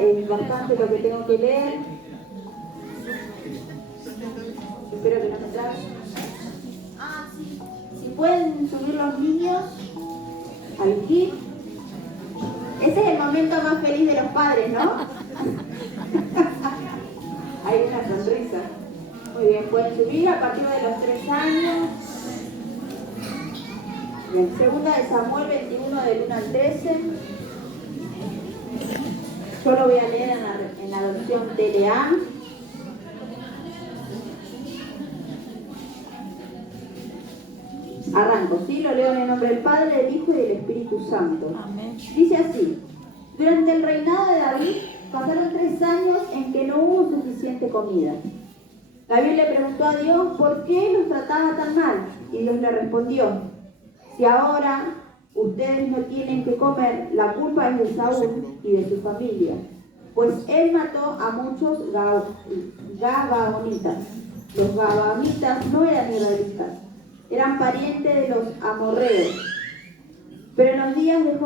es bastante lo que tengo que leer. Espero que no me trabe. Sí. Si pueden subir los niños al kit. Ese es el momento más feliz de los padres, ¿no? Hay una sonrisa. Muy bien, pueden subir a partir de los 3 años. Bien, segunda de Samuel 21 del 1 al 13. Yo lo voy a leer en la adopción TLA. Arranco, ¿sí? Lo leo en el nombre del Padre, del Hijo y del Espíritu Santo. Amén. Dice así: durante el reinado de David pasaron 3 años en que no hubo suficiente comida. David le preguntó a Dios por qué los trataba tan mal, y Dios le respondió: si ahora ustedes no tienen que comer, la culpa es de Saúl y de su familia, pues él mató a muchos gabaonitas. Los gabaonitas no eran israelitas, eran parientes de los amorreos. Pero en los días de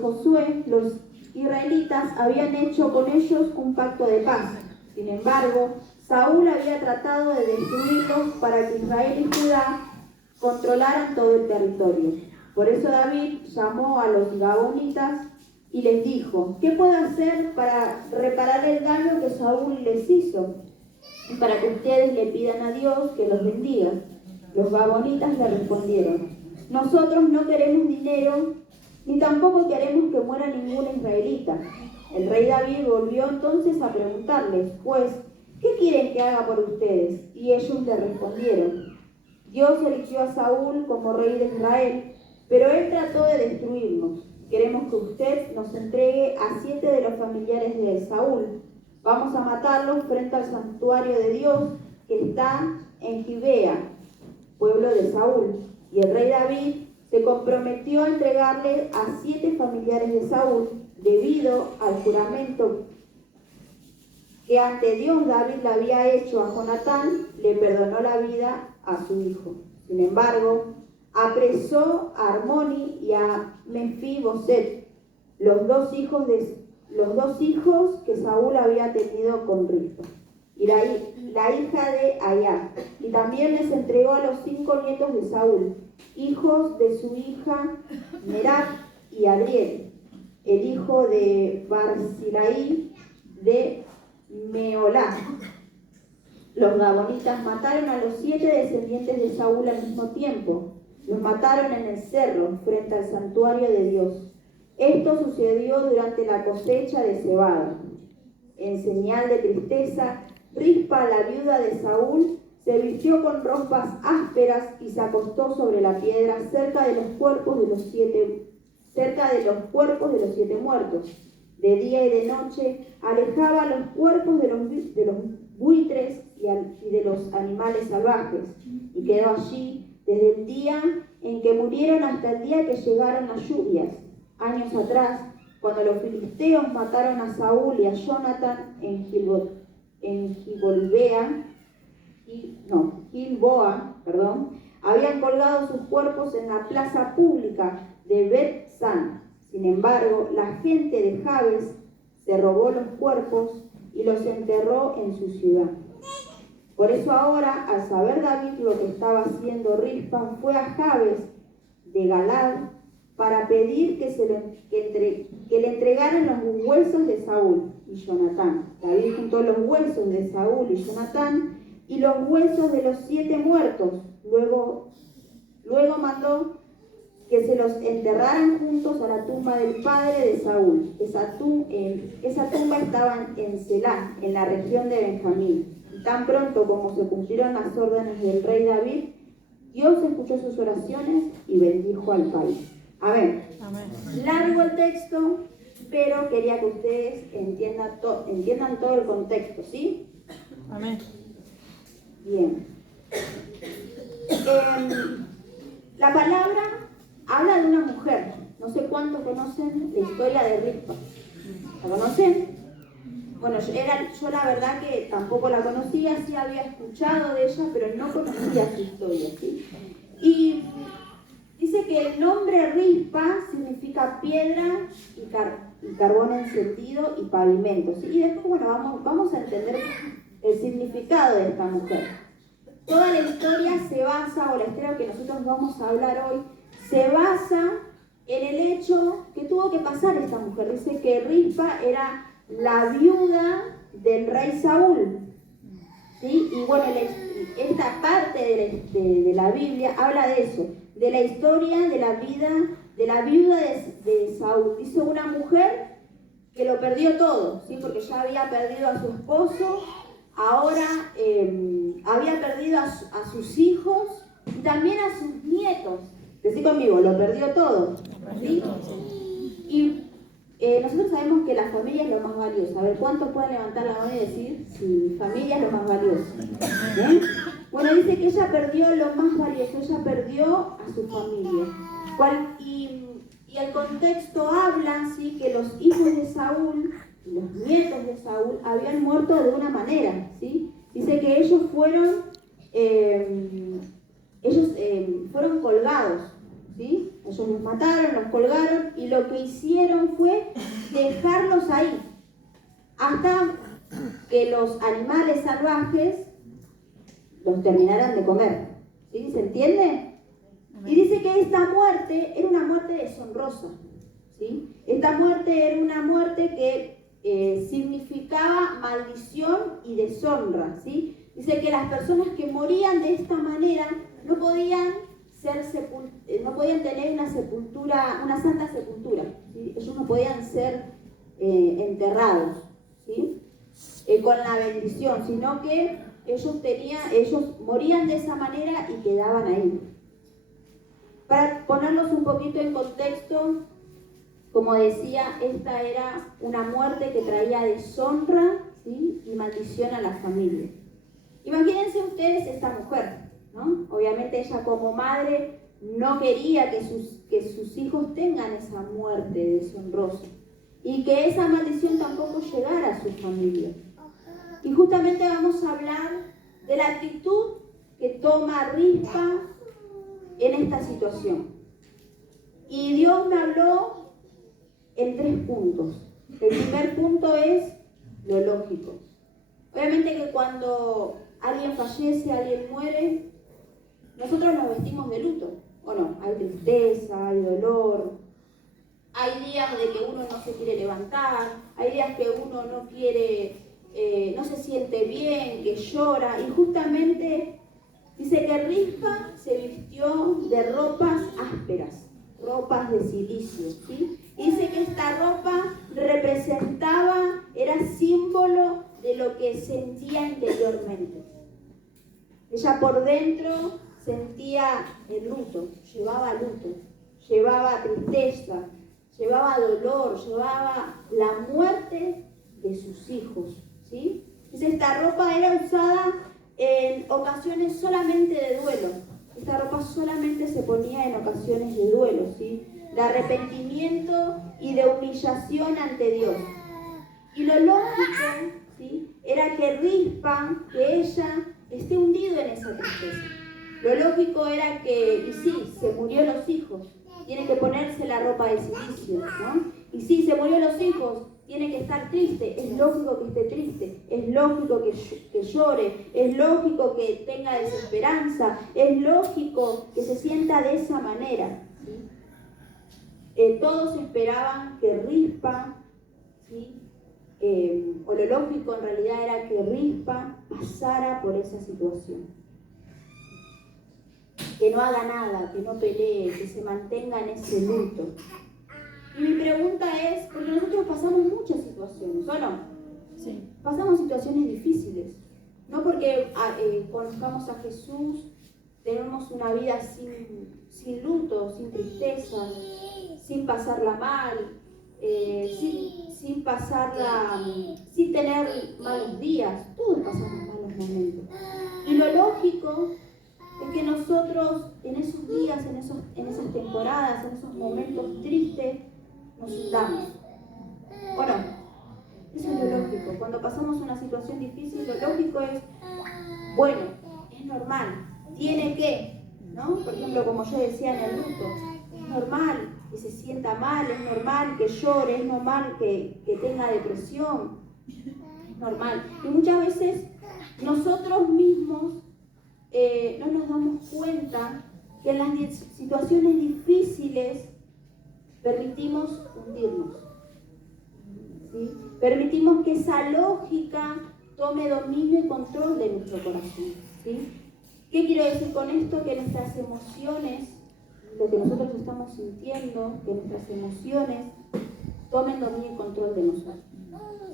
Josué, los israelitas habían hecho con ellos un pacto de paz. Sin embargo, Saúl había tratado de destruirlos para que Israel y Judá controlaran todo el territorio. Por eso David llamó a los gabaonitas y les dijo: ¿qué puedo hacer para reparar el daño que Saúl les hizo? Y para que ustedes le pidan a Dios que los bendiga. Los gabaonitas le respondieron: nosotros no queremos dinero, ni tampoco queremos que muera ningún israelita. El rey David volvió entonces a preguntarles: pues, ¿qué quieren que haga por ustedes? Y ellos le respondieron: Dios eligió a Saúl como rey de Israel, pero él trató de destruirnos. Queremos que usted nos entregue a 7 de los familiares de Saúl. Vamos a matarlos frente al santuario de Dios que está en Gibea, pueblo de Saúl. Y el rey David se comprometió a entregarle a 7 familiares de Saúl, debido al juramento que ante Dios David le había hecho a Jonatán. Le perdonó la vida a su hijo. Sin embargo, apresó a Armoni y a Mefiboset, los dos hijos que Saúl había tenido con Rispa, y la hija de Ayá, y también les entregó a los 5 nietos de Saúl, hijos de su hija Merab, y Adriel, el hijo de Barzilai de Meolá. Los gabonitas mataron a los 7 descendientes de Saúl al mismo tiempo. Los mataron en el cerro, frente al santuario de Dios. Esto sucedió durante la cosecha de cebada. En señal de tristeza, Rispa, la viuda de Saúl, se vistió con ropas ásperas y se acostó sobre la piedra cerca de los cuerpos de los 7 muertos. De día y de noche alejaba los cuerpos de los buitres y de los animales salvajes, y quedó allí desde el día en que murieron hasta el día que llegaron las lluvias. Años atrás, cuando los filisteos mataron a Saúl y a Jonatán en Gilboa, habían colgado sus cuerpos en la plaza pública de Bet-San. Sin embargo, la gente de Jabes se robó los cuerpos y los enterró en su ciudad. Por eso ahora, al saber David lo que estaba haciendo Rispa, fue a Jabes de Galad para pedir que le entregaran los huesos de Saúl y Jonatán. David juntó los huesos de Saúl y Jonatán y los huesos de los 7 muertos. Luego mandó que se los enterraran juntos a la tumba del padre de Saúl. Esa tumba estaba en Selá, en la región de Benjamín. Y tan pronto como se cumplieron las órdenes del rey David, Dios escuchó sus oraciones y bendijo al país. Amén. Largo el texto, pero quería que ustedes entiendan todo el contexto, ¿sí? Amén. Bien. La palabra habla de una mujer. No sé cuántos conocen la historia de Rispa. ¿La conocen? Bueno, yo la verdad que tampoco la conocía, sí había escuchado de ella, pero no conocía su historia, ¿sí? Y dice que el nombre Rispa significa piedra y carbón encendido y pavimento, ¿sí? Y después, bueno, vamos a entender el significado de esta mujer. Toda la historia se basa, o la historia que nosotros vamos a hablar hoy, se basa en el hecho que tuvo que pasar esta mujer. Dice que Rispa era la viuda del rey Saúl, ¿sí? Y bueno, esta parte de la Biblia habla de eso, de la historia de la vida de la viuda de Saúl. Dice una mujer que lo perdió todo, ¿sí? Porque ya había perdido a su esposo, ahora había perdido a sus hijos y también a sus nietos. Decí conmigo, lo perdió todo, ¿sí? Y nosotros sabemos que la familia es lo más valioso. A ver, ¿cuántos pueden levantar la mano y decir si mi familia es lo más valioso? ¿Bien? Bueno, dice que ella perdió lo más valioso, ella perdió a su familia. Y el contexto habla, ¿sí?, que los hijos de Saúl, los nietos de Saúl, habían muerto de una manera, ¿sí? Dice que ellos fueron colgados, ¿sí? Ellos los mataron, los colgaron, y lo que hicieron fue dejarlos ahí, hasta que los animales salvajes los terminaran de comer, ¿sí? ¿Se entiende? Y dice que esta muerte era una muerte deshonrosa, ¿sí? Esta muerte era una muerte que significaba maldición y deshonra, ¿sí? Dice que las personas que morían de esta manera no podían tener una sepultura, una santa sepultura, ¿sí? Ellos no podían ser enterrados, ¿sí? Con la bendición, sino que ellos morían de esa manera y quedaban ahí. Para ponerlos un poquito en contexto, como decía, esta era una muerte que traía deshonra, ¿sí?, y maldición a la familia. Imagínense ustedes esta mujer, ¿no? Obviamente ella como madre no quería que sus hijos tengan esa muerte deshonrosa y que esa maldición tampoco llegara a su familia. Y justamente vamos a hablar de la actitud que toma Rispa en esta situación. Y Dios me habló en 3 puntos. El primer punto es lo lógico. Obviamente que cuando alguien fallece, alguien muere, nosotros nos vestimos de luto, ¿o no? Hay tristeza, hay dolor, hay días de que uno no se quiere levantar, hay días que uno no quiere, no se siente bien, que llora, y justamente dice que Rispa se vistió de ropas ásperas, ropas de silicio, ¿sí? Dice que esta ropa representaba, era símbolo de lo que sentía interiormente. Ella por dentro sentía el luto, llevaba tristeza, llevaba dolor, llevaba la muerte de sus hijos, ¿sí? Dice, esta ropa era usada en ocasiones solamente de duelo. Esta ropa solamente se ponía en ocasiones de duelo, ¿sí?, de arrepentimiento y de humillación ante Dios. Y lo lógico, ¿sí?, era que Rispa, que ella esté hundida en esa tristeza. Lo lógico era que, y sí, se murió los hijos, tiene que ponerse la ropa de silicio, ¿no? Y sí, se murió los hijos, tiene que estar triste, es lógico que esté triste, es lógico que llore, es lógico que tenga desesperanza, es lógico que se sienta de esa manera, ¿sí? Todos esperaban que Rispa, ¿sí?, o lo lógico en realidad era que Rispa pasara por esa situación. Que no haga nada, que no pelee, que se mantenga en ese luto. Y mi pregunta es, porque nosotros pasamos muchas situaciones, ¿o no? Sí. Pasamos situaciones difíciles. No porque conozcamos a Jesús, tenemos una vida sin luto, sin tristeza, sin pasarla mal, sin tener malos días. Todos pasamos malos momentos. Y lo lógico es que nosotros en esos días, en esas temporadas, en esos momentos tristes, nos hundamos. Bueno, eso es lo lógico. Cuando pasamos una situación difícil, lo lógico es, bueno, es normal, tiene que, ¿no? Por ejemplo, como yo decía en el luto, es normal, que se sienta mal, es normal que llore, es normal que tenga depresión, es normal. Y muchas veces nosotros mismos no nos damos cuenta que en las situaciones difíciles permitimos hundirnos, ¿sí? Permitimos que esa lógica tome dominio y control de nuestro corazón, ¿sí? ¿Qué quiero decir con esto? Que nuestras emociones, lo que nosotros estamos sintiendo, que nuestras emociones tomen dominio y control de nosotros,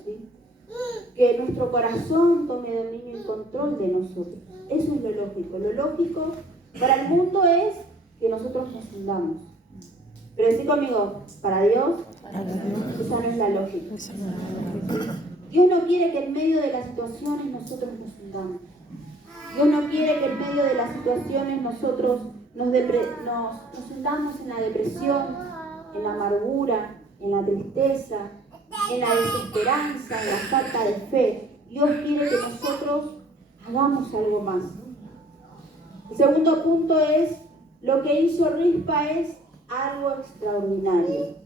¿sí? Que nuestro corazón tome dominio y control de nosotros. Eso es lo lógico. Lo lógico para el mundo es que nosotros nos hundamos. Pero decir conmigo, para Dios, esa no es la lógica. Dios no quiere que en medio de las situaciones nosotros nos hundamos. Dios no quiere que en medio de las situaciones nosotros nos hundamos en la depresión, en la amargura, en la tristeza, en la desesperanza, en la falta de fe. Dios quiere que nosotros hagamos algo más. El segundo punto es, lo que hizo Rispa es algo extraordinario.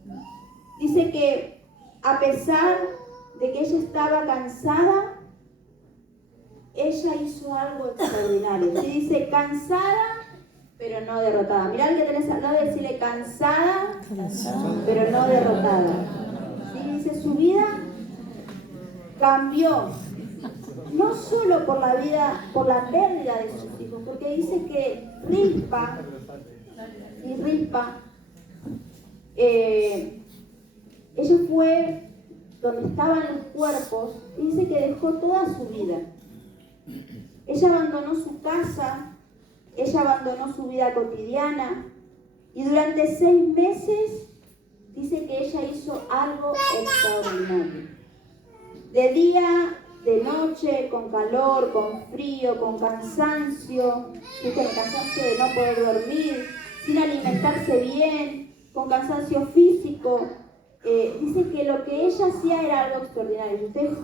Dice que a pesar de que ella estaba cansada, ella hizo algo extraordinario. Se dice cansada, pero no derrotada. Mirá el que tenés al lado y decirle cansada, pero no derrotada. ¿Sí? Dice su vida cambió. No solo por la pérdida de sus hijos, porque dice que Rispa, ella fue donde estaban los cuerpos, y dice que dejó toda su vida. Ella abandonó su casa, ella abandonó su vida cotidiana, y durante 6 meses dice que ella hizo algo extraordinario. De día, de noche, con calor, con frío, con cansancio, con el cansancio de no poder dormir, sin alimentarse bien, con cansancio físico. Dice que lo que ella hacía era algo extraordinario. Si ustedes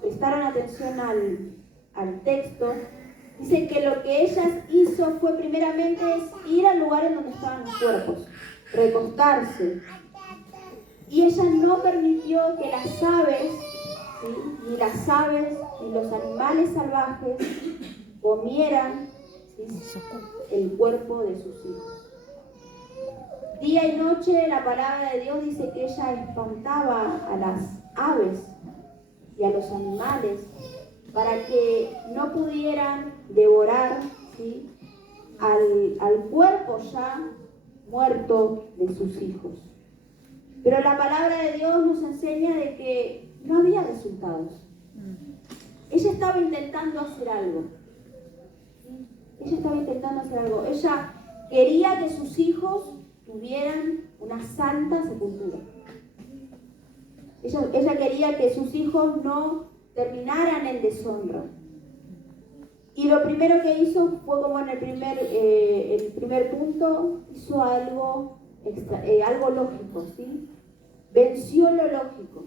prestaron atención al texto, dice que lo que ella hizo fue primeramente ir al lugar en donde estaban los cuerpos, recostarse. Y ella no permitió que las aves, ¿sí?, ni las aves, ni los animales salvajes comieran, ¿sí?, el cuerpo de sus hijos. Día y noche la palabra de Dios dice que ella espantaba a las aves y a los animales para que no pudieran devorar, ¿sí?, al cuerpo ya muerto de sus hijos. Pero la palabra de Dios nos enseña de que no había resultados. Ella estaba intentando hacer algo. Ella quería que sus hijos tuvieran una santa sepultura. Ella quería que sus hijos no terminaran en deshonra. Y lo primero que hizo fue como en el primer punto, hizo algo lógico, ¿sí? Venció lo lógico.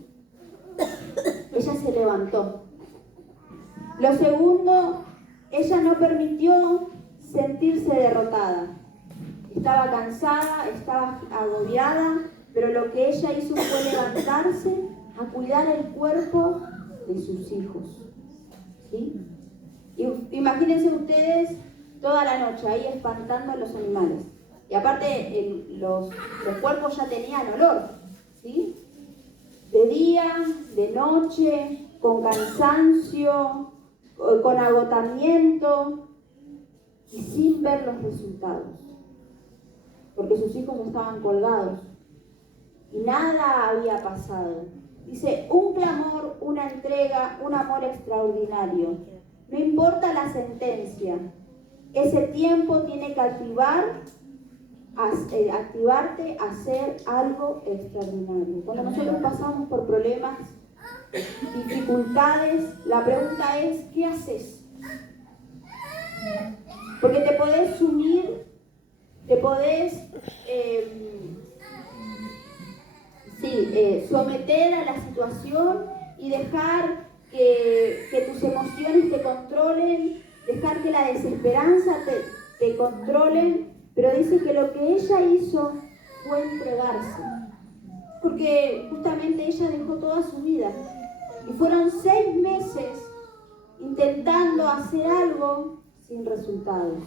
Ella se levantó. Lo segundo, ella no permitió sentirse derrotada. Estaba cansada, estaba agobiada, pero lo que ella hizo fue levantarse a cuidar el cuerpo de sus hijos, ¿sí? Imagínense ustedes toda la noche ahí espantando a los animales. Y aparte los cuerpos ya tenían olor, ¿sí? De día, de noche, con cansancio, con agotamiento y sin ver los resultados. Porque sus hijos estaban colgados y nada había pasado. Dice, un clamor, una entrega, un amor extraordinario. No importa la sentencia, ese tiempo tiene que activarte a hacer algo extraordinario. Cuando nosotros pasamos por problemas, dificultades, la pregunta es, ¿qué haces? Porque te podés sumir, te podés someter a la situación y dejar que tus emociones te controlen, dejar que la desesperanza te controlen, pero dice que lo que ella hizo fue entregarse. Porque justamente ella dejó toda su vida. Y fueron 6 meses intentando hacer algo sin resultados.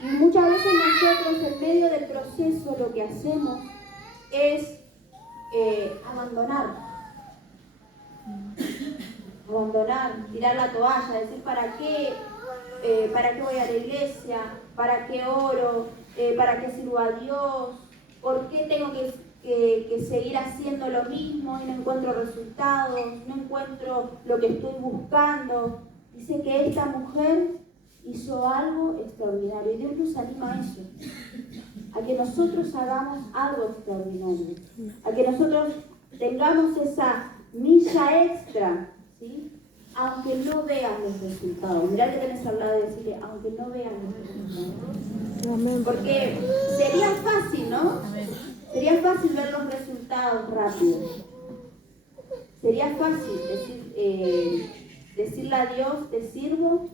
Y muchas veces nosotros en medio del proceso lo que hacemos es abandonar, tirar la toalla, decir ¿para qué voy a la iglesia? ¿Para qué oro? ¿Para qué sirvo a Dios? ¿Por qué tengo que seguir haciendo lo mismo y no encuentro resultados, no encuentro lo que estoy buscando? Dice que esta mujer hizo algo extraordinario y Dios nos anima a eso, a que nosotros hagamos algo extraordinario, a que nosotros tengamos esa milla extra, ¿sí? Aunque no veas los resultados. Mirá que tenés al lado y decirle, aunque no veas los resultados. Porque sería fácil, ¿no? Sería fácil ver los resultados rápidos. Sería fácil decirle a Dios, te sirvo,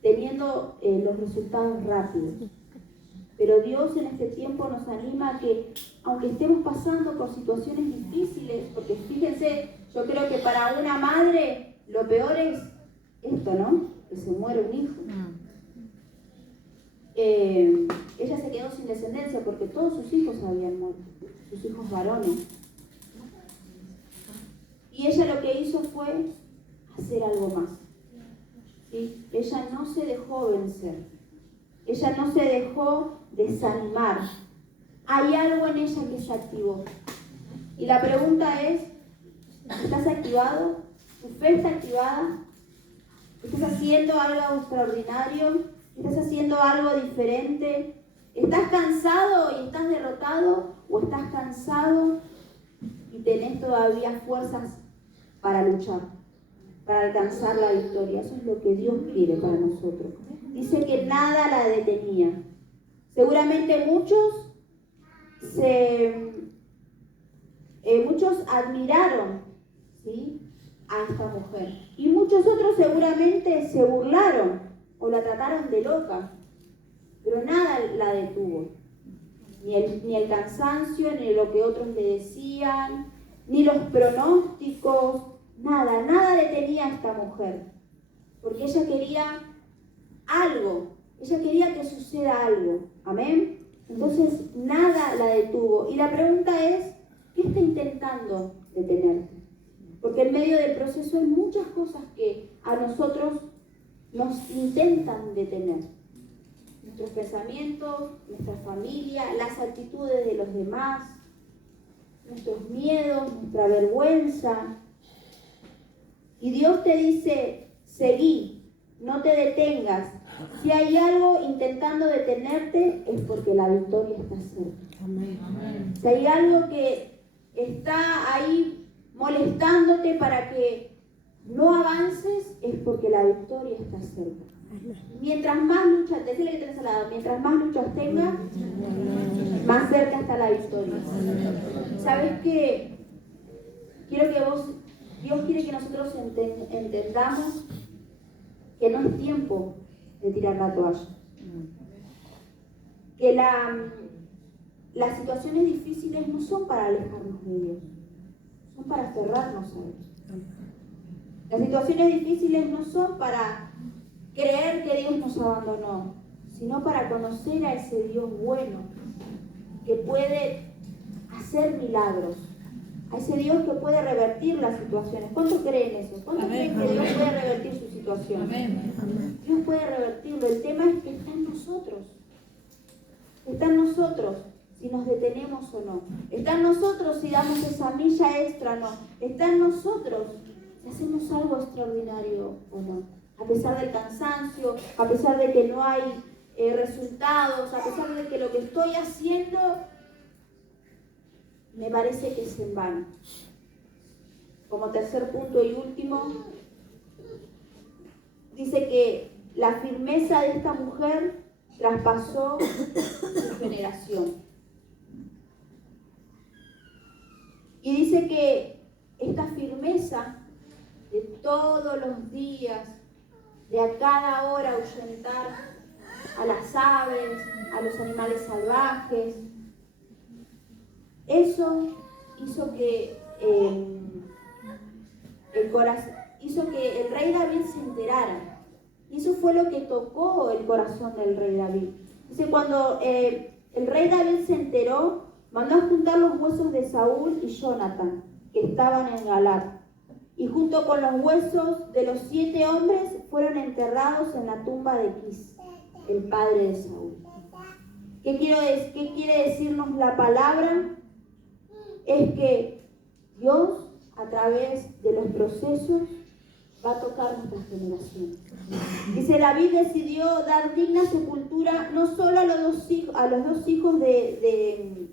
teniendo los resultados rápidos. Pero Dios en este tiempo nos anima a que, aunque estemos pasando por situaciones difíciles, porque fíjense, yo creo que para una madre lo peor es esto, ¿no? Que se muere un hijo. Ella se quedó sin descendencia porque todos sus hijos habían muerto, sus hijos varones. Y ella lo que hizo fue hacer algo más. ¿Sí? Ella no se dejó vencer. Ella no se dejó desanimar. Hay algo en ella que se activó. Y la pregunta es, ¿estás activado? ¿Tu fe está activada? ¿Estás haciendo algo extraordinario? ¿Estás haciendo algo diferente? ¿Estás cansado y estás derrotado? ¿O estás cansado y tenés todavía fuerzas para luchar, para alcanzar la victoria? Eso es lo que Dios quiere para nosotros. Dice que nada la detenía. Seguramente muchos admiraron, ¿sí?, a esta mujer. Y muchos otros seguramente se burlaron o la trataron de loca. Pero nada la detuvo. Ni el cansancio, ni lo que otros le decían, ni los pronósticos, nada detenía a esta mujer. Porque ella quería algo, ella quería que suceda algo. Amén. Entonces nada la detuvo. Y la pregunta es, ¿qué está intentando detenerte? Porque en medio del proceso hay muchas cosas que a nosotros nos intentan detener. Nuestros pensamientos, nuestra familia, las actitudes de los demás, nuestros miedos, nuestra vergüenza. Y Dios te dice, seguí, no te detengas. Si hay algo intentando detenerte, es porque la victoria está cerca. Amén. Si hay algo que está ahí molestándote para que no avances, es porque la victoria está cerca. Mientras más luchas, decirle que tenés al lado, mientras más luchas tengas, más cerca está la victoria. ¿Sabes qué? Dios quiere que nosotros entendamos que no es tiempo de tirar la toalla. Que las situaciones difíciles no son para alejarnos de Dios, son para aferrarnos a Él. Las situaciones difíciles no son para creer que Dios nos abandonó, sino para conocer a ese Dios bueno, que puede hacer milagros, a ese Dios que puede revertir las situaciones. ¿Cuántos creen eso? ¿Cuántos creen que Dios puede revertir su situación? Amén. Dios puede revertirlo. El tema es que está en nosotros. Está en nosotros si nos detenemos o no. Está en nosotros si damos esa milla extra o no. Está en nosotros si hacemos algo extraordinario o no. A pesar del cansancio, a pesar de que no hay resultados, a pesar de que lo que estoy haciendo me parece que es en vano. Como tercer punto y último, dice que la firmeza de esta mujer traspasó su generación. Y dice que esta firmeza de todos los días, de a cada hora ahuyentar a las aves, a los animales salvajes, Eso hizo que el rey David se enterara. Y eso fue lo que tocó el corazón del rey David. Dice, cuando el rey David se enteró, mandó a juntar los huesos de Saúl y Jonathan, que estaban en Galat. Y junto con los huesos de los 7 hombres fueron enterrados en la tumba de Quis, el padre de Saúl. ¿Qué quiere decirnos la palabra? Es que Dios, a través de los procesos, va a tocar nuestra generación. Dice, David decidió dar digna sepultura no solo a los dos hijos de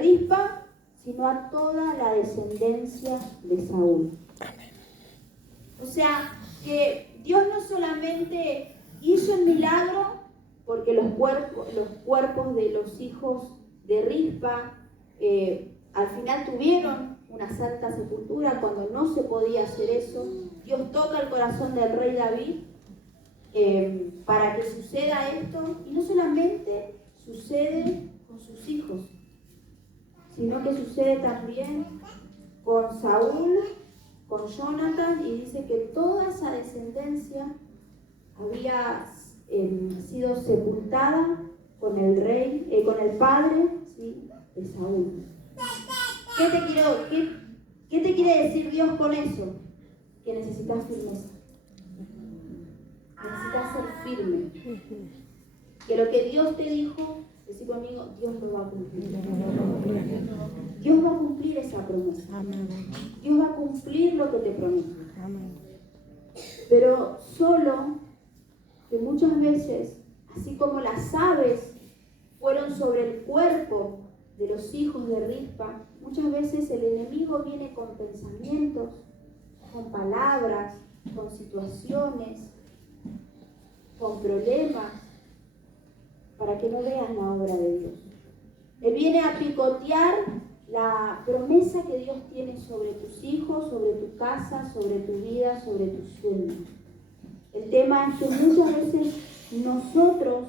Rispa, sino a toda la descendencia de Saúl. O sea, que Dios no solamente hizo el milagro, porque los cuerpos de los hijos de Rispa al final tuvieron una santa sepultura cuando no se podía hacer eso. Dios toca el corazón del rey David para que suceda esto, y no solamente sucede con sus hijos, sino que sucede también con Saúl, con Jonathan, y dice que toda esa descendencia había sido sepultada con el rey, con el padre, ¿sí?, de Saúl. ¿Qué te quiere decir Dios con eso? Que necesitas firmeza. Necesitas ser firme. Que lo que Dios te dijo, decir conmigo, Dios lo va a cumplir. Dios va a cumplir esa promesa. Dios va a cumplir lo que te prometió. Pero solo que muchas veces, así como las aves fueron sobre el cuerpo de los hijos de Rispa, muchas veces el enemigo viene con pensamientos, con palabras, con situaciones, con problemas, para que no veas la obra de Dios. Él viene a picotear la promesa que Dios tiene sobre tus hijos, sobre tu casa, sobre tu vida, sobre tus sueños. El tema es que muchas veces nosotros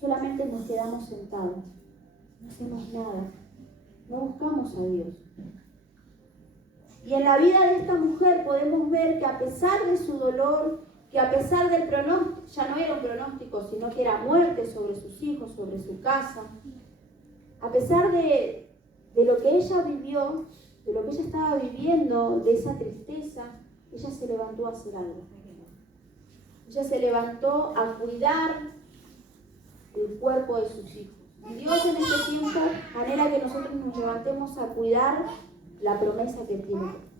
solamente nos quedamos sentados, no hacemos nada, no buscamos a Dios. Y en la vida de esta mujer podemos ver que a pesar de su dolor, que a pesar del pronóstico, ya no era un pronóstico, sino que era muerte sobre sus hijos, sobre su casa, a pesar de lo que ella vivió, de lo que ella estaba viviendo, de esa tristeza, ella se levantó a hacer algo. Ella se levantó a cuidar el cuerpo de sus hijos. Y Dios en este tiempo anhela que nosotros nos levantemos a cuidar la promesa que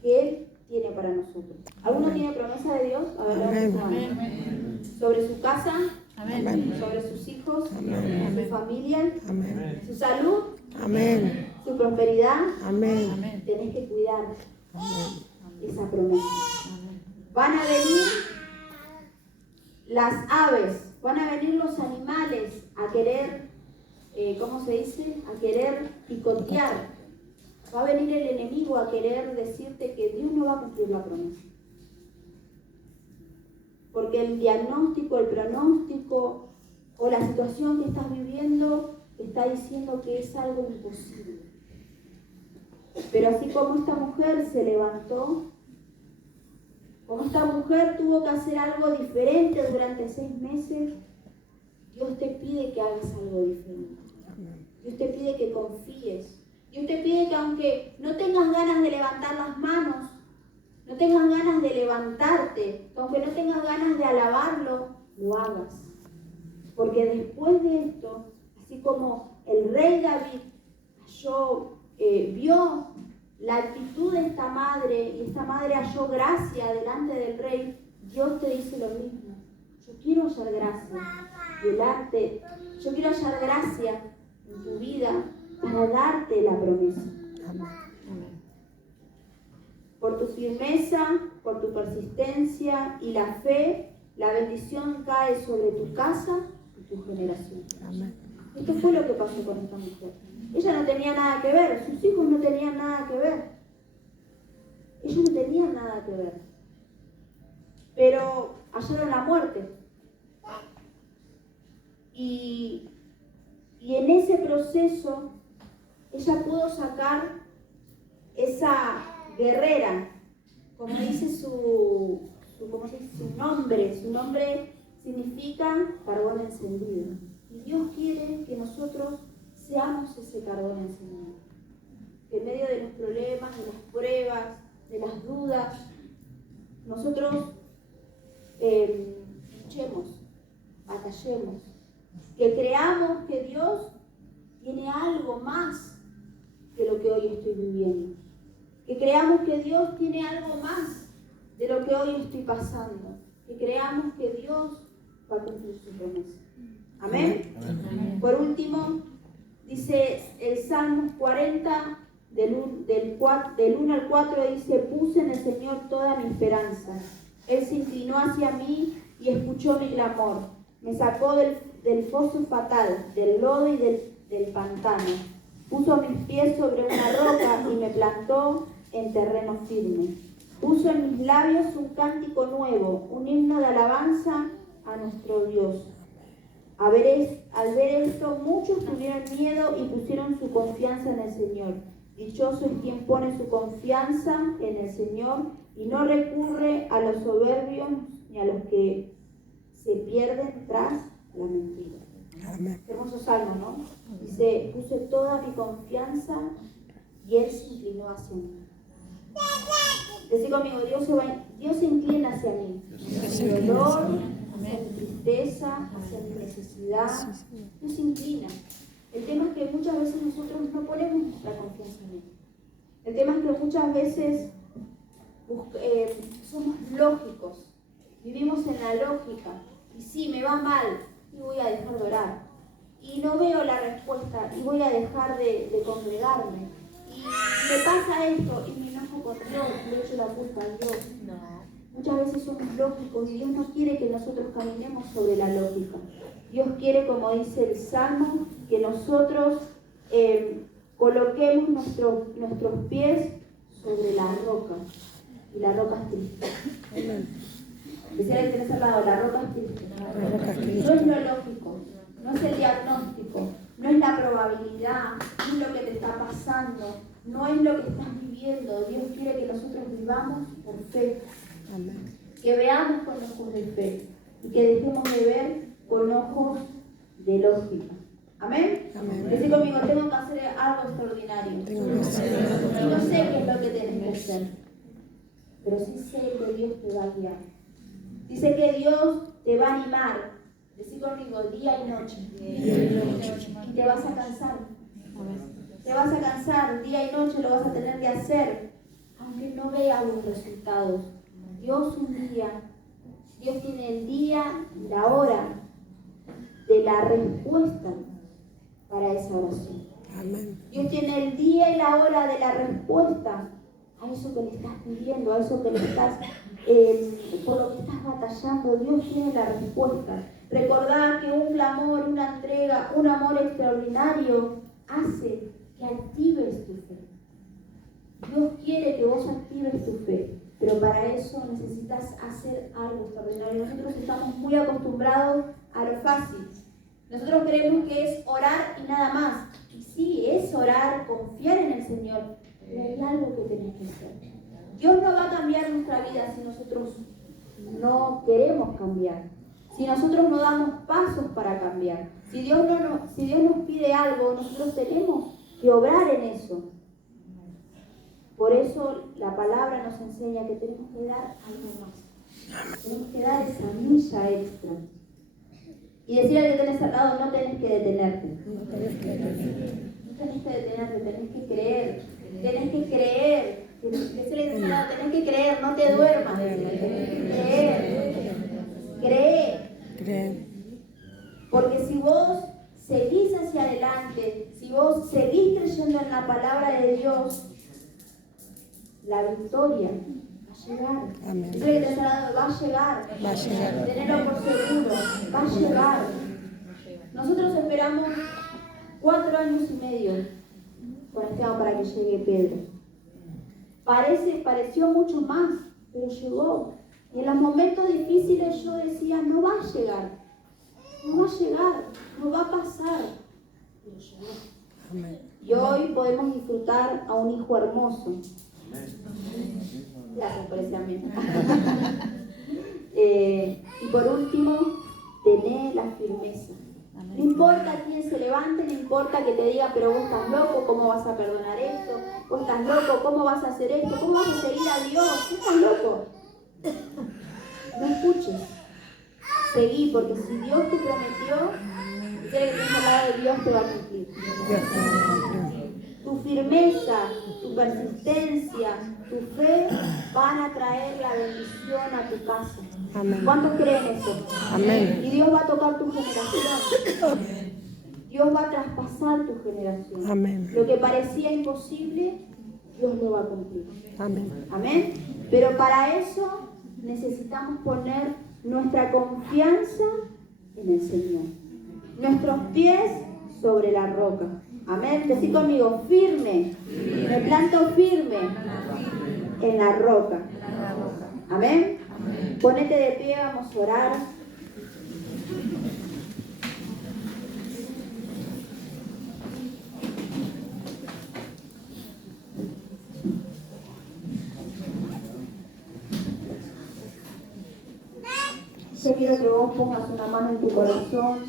Él tiene para nosotros. ¿Alguno tiene promesa de Dios? A ver, amén. Sobre su casa, amén. Sobre sus hijos, amén. Su familia, amén. Su salud, amén. Su prosperidad, amén. Tenés que cuidar, amén, esa promesa. Van a venir las aves, van a venir los animales a querer, ¿cómo se dice? A querer picotear. Va a venir el enemigo a querer decirte que Dios no va a cumplir la promesa. Porque el diagnóstico, el pronóstico o la situación que estás viviendo te está diciendo que es algo imposible. Pero así como esta mujer se levantó, como esta mujer tuvo que hacer algo diferente durante 6 meses, Dios te pide que hagas algo diferente. Dios te pide que confíes. Dios te pide que aunque no tengas ganas de levantar las manos, no tengas ganas de levantarte, que aunque no tengas ganas de alabarlo, lo hagas. Porque después de esto, así como el rey David vio la actitud de esta madre, y esta madre halló gracia delante del rey, Dios te dice lo mismo. Yo quiero hallar gracia delante, yo quiero hallar gracia en tu vida para darte la promesa. Amén. Por tu firmeza, por tu persistencia y la fe, la bendición cae sobre tu casa y tu generación. Amén. Esto fue lo que pasó con esta mujer. Ella no tenía nada que ver, sus hijos no tenían nada que ver. Ellos no tenían nada que ver. Pero hallaron la muerte. Y en ese proceso ella pudo sacar esa guerrera, como dice su nombre. Su nombre significa carbón encendido. Y Dios quiere que nosotros seamos ese carbón encendido. Que en medio de los problemas, de las pruebas, de las dudas, nosotros luchemos, batallemos, que creamos que Dios tiene algo más que lo que hoy estoy viviendo, que creamos que Dios tiene algo más de lo que hoy estoy pasando, que creamos que Dios va a cumplir su promesa. Amén. Amén. Por último, dice el Salmo 40, del 1 al 4, dice: puse en el Señor toda mi esperanza. Él se inclinó hacia mí y escuchó mi clamor. Me sacó del foso fatal, del lodo y del pantano. Puso mis pies sobre una roca y me plantó en terreno firme. Puso en mis labios un cántico nuevo, un himno de alabanza a nuestro Dios. Al ver esto, muchos tuvieron miedo y pusieron su confianza en el Señor. Dichoso es quien pone su confianza en el Señor y no recurre a los soberbios ni a los que se pierden tras la mentira. Amén. Qué hermoso salmo, ¿no? Dice: puse toda mi confianza y Él se inclinó hacia mí. Decí conmigo: Dios se inclina hacia mí. Hacia mi dolor, hacia mi tristeza, hacia mi necesidad. Dios se inclina. El tema es que muchas veces nosotros no ponemos nuestra confianza en Él. El tema es que muchas veces somos lógicos. Vivimos en la lógica. Y sí, me va mal, y voy a dejar de orar. Y no veo la respuesta, y voy a dejar de congregarme. Y me pasa esto, y me enojo con Dios, le echo la culpa a Dios. No. Muchas veces somos lógicos, y Dios no quiere que nosotros caminemos sobre la lógica. Dios quiere, como dice el Salmo, que nosotros coloquemos nuestros pies sobre la roca. Y la roca es Cristo. Decía el que tenés al lado: la roca es Cristo. No es lo lógico, no es el diagnóstico, no es la probabilidad, no es lo que te está pasando, no es lo que estás viviendo. Dios quiere que nosotros vivamos por fe. Amén. Que veamos con ojos de fe y que dejemos de ver con ojos de lógica. ¿Amén? Amén. Decí conmigo: tengo que hacer algo extraordinario. Y no sé qué es lo que tienes que hacer, pero sí sé que Dios te va a guiar. Dice que Dios te va a animar. Decí conmigo: día y noche. Y te vas a cansar. Te vas a cansar, día y noche lo vas a tener que hacer, aunque no veas los resultados. Dios tiene el día y la hora de la respuesta para esa oración. Amén. Dios tiene el día y la hora de la respuesta a eso que le estás pidiendo, a eso que le estás, por lo que estás batallando. Dios tiene la respuesta. Recordá que un clamor, una entrega, un amor extraordinario hace que actives tu fe. Dios quiere que vos actives tu fe, pero para eso necesitas hacer algo extraordinario. Nosotros estamos muy acostumbrados a lo fácil. Nosotros creemos que es orar y nada más. Y sí, es orar, confiar en el Señor, pero hay algo que tenés que hacer. Dios no va a cambiar nuestra vida si nosotros no queremos cambiar, si nosotros no damos pasos para cambiar. Si Dios nos pide algo, nosotros tenemos que obrar en eso. Por eso la palabra nos enseña que tenemos que dar algo más. Tenemos que dar esa milla extra. Y decir al que tenés al lado: no tenés que detenerte. No tenés que detenerte, tenés que creer. Tenés que creer. Decirle al que tenés al lado: tenés que creer, no te duermas. Tenés que creer. Cree. Porque si vos seguís hacia adelante, si vos seguís creyendo en la palabra de Dios, la victoria va a llegar. Amén. Va a llegar. Va a llegar. Tenerlo por seguro. Va a llegar. Nosotros esperamos 4 años y medio con Esteban para que llegue Pedro. Pareció mucho más, pero llegó. Y en los momentos difíciles yo decía: no va a llegar. No va a llegar. No va a pasar. Pero llegó. Y hoy podemos disfrutar a un hijo hermoso. Gracias por ese amén. Y por último, tener la firmeza. No importa quién se levante, no importa que te diga, pero vos estás loco, ¿cómo vas a perdonar esto? Vos estás loco, ¿cómo vas a hacer esto? ¿Cómo vas a seguir a Dios? ¿Vos estás loco? No escuches. Seguí, porque si Dios te prometió, sé que tienes al lado de Dios te va a cumplir. Tu firmeza, tu persistencia, tu fe van a traer la bendición a tu casa. Amén. ¿Cuántos creen eso? Amén. Y Dios va a tocar tu generación. Dios va a traspasar tu generación. Amén. Lo que parecía imposible, Dios lo va a cumplir. Amén. Amén. Pero para eso necesitamos poner nuestra confianza en el Señor. Nuestros pies sobre la roca. Amén. Decí conmigo, firme. Me planto firme en la roca. Amén. Ponete de pie, vamos a orar. Yo quiero que vos pongas una mano en tu corazón